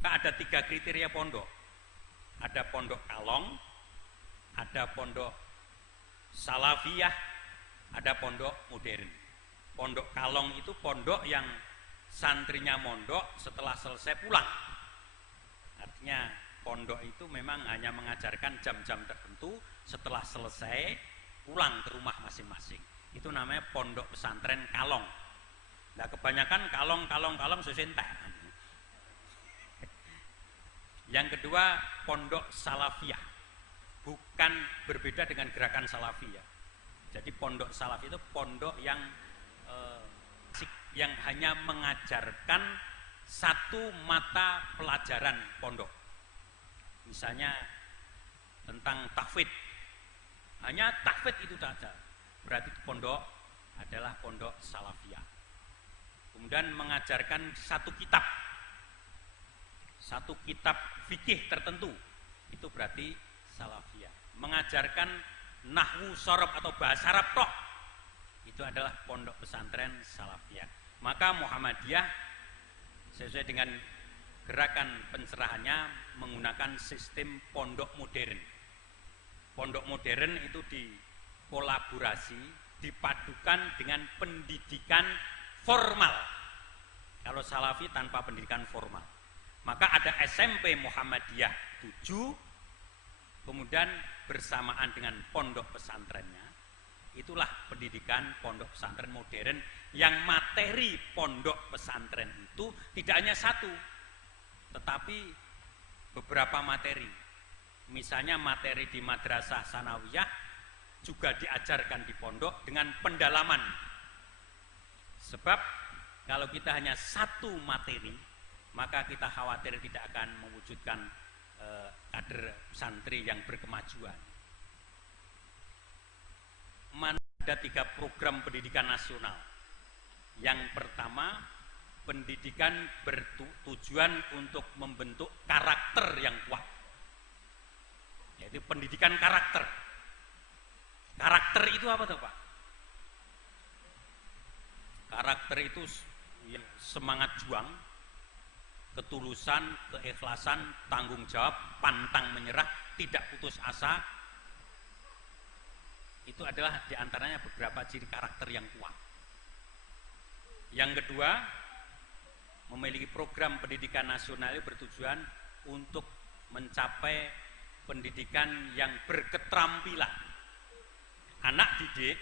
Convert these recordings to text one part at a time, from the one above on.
Ada 3 kriteria pondok. Ada pondok kalong, ada pondok salafiyah, ada pondok modern. Pondok kalong itu pondok yang santrinya mondok setelah selesai pulang. Artinya pondok itu memang hanya mengajarkan jam-jam tertentu, setelah selesai pulang ke rumah masing-masing. Itu namanya pondok pesantren kalong. Nah, kebanyakan kalong sesuai entek. Yang kedua, pondok salafiyah. Bukan berbeda dengan gerakan salafiyah. Jadi pondok salafi itu pondok yang hanya mengajarkan satu mata pelajaran pondok. Misalnya tentang tahfidz. Hanya tahfidz itu saja. Berarti pondok adalah pondok salafiyah. Kemudian mengajarkan satu kitab fikih tertentu, itu berarti salafiyah. Mengajarkan nahwu sorob atau bahasa Arab tok, itu adalah pondok pesantren salafiyah. Maka Muhammadiyah sesuai dengan gerakan pencerahannya menggunakan sistem pondok modern. Pondok modern itu dikolaborasi, dipadukan dengan pendidikan formal. Kalau salafi tanpa pendidikan formal. Maka ada SMP Muhammadiyah 7, kemudian bersamaan dengan pondok pesantrennya. Itulah pendidikan pondok pesantren modern yang materi pondok pesantren itu tidak hanya satu, tetapi beberapa materi. Misalnya materi di madrasah sanawiyah juga diajarkan di pondok dengan pendalaman. Sebab kalau kita hanya satu materi, maka kita khawatir tidak akan mewujudkan kader santri yang berkemajuan. Ada 3 program pendidikan nasional. Yang pertama, pendidikan bertujuan untuk membentuk karakter yang kuat, yaitu pendidikan karakter. Karakter itu apa tuh Pak? Karakter itu semangat juang, ketulusan, keikhlasan, tanggung jawab, pantang menyerah, tidak putus asa. Itu adalah diantaranya beberapa ciri karakter yang kuat. Yang kedua, memiliki program pendidikan nasional bertujuan untuk mencapai pendidikan yang berketerampilan. Anak didik,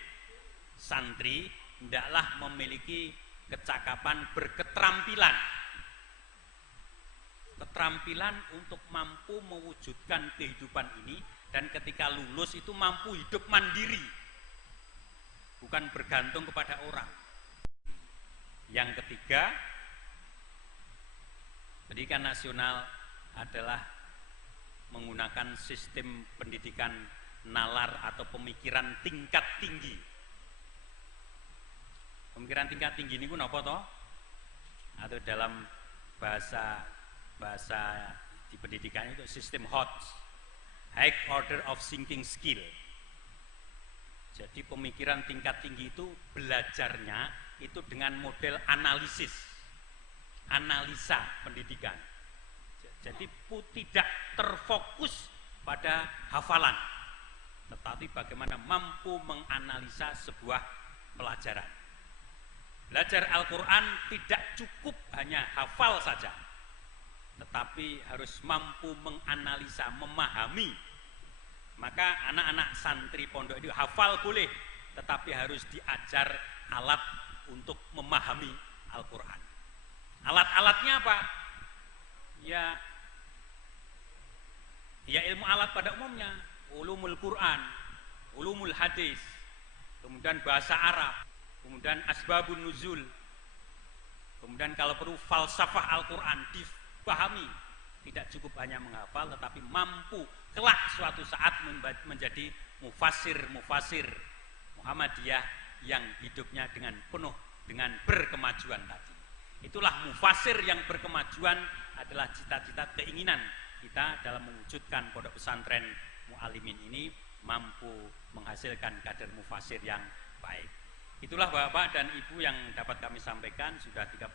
santri, hendaklah memiliki kecakapan berketerampilan. Keterampilan untuk mampu mewujudkan kehidupan ini, dan ketika lulus itu mampu hidup mandiri, bukan bergantung kepada orang. Yang ketiga, pendidikan nasional adalah menggunakan sistem pendidikan nalar atau pemikiran tingkat tinggi. Pemikiran tingkat tinggi ini pun apa toh? Atau dalam bahasa di pendidikan itu sistem HOTS, High Order of Thinking Skill. Jadi pemikiran tingkat tinggi itu belajarnya itu dengan model analisa pendidikan. Jadi tidak terfokus pada hafalan, tetapi bagaimana mampu menganalisa sebuah pelajaran. Belajar Al-Quran tidak cukup hanya hafal saja, tetapi harus mampu menganalisa, memahami. Maka anak-anak santri pondok itu hafal boleh, tetapi harus diajar alat untuk memahami Al-Quran. Alat-alatnya apa? Ya ilmu alat pada umumnya, ulumul Quran, ulumul hadis, kemudian bahasa Arab, kemudian asbabun nuzul, kemudian kalau perlu falsafah Al-Quran dipahami. Tidak cukup hanya menghafal, tetapi mampu kelak suatu saat menjadi mufasir Muhammadiyah yang hidupnya dengan penuh dengan berkemajuan tadi. Itulah mufasir yang berkemajuan, adalah cita-cita keinginan kita dalam mewujudkan pondok pesantren Mu'alimin ini mampu menghasilkan kader mufasir yang baik. Itulah Bapak dan Ibu yang dapat kami sampaikan. Sudah 30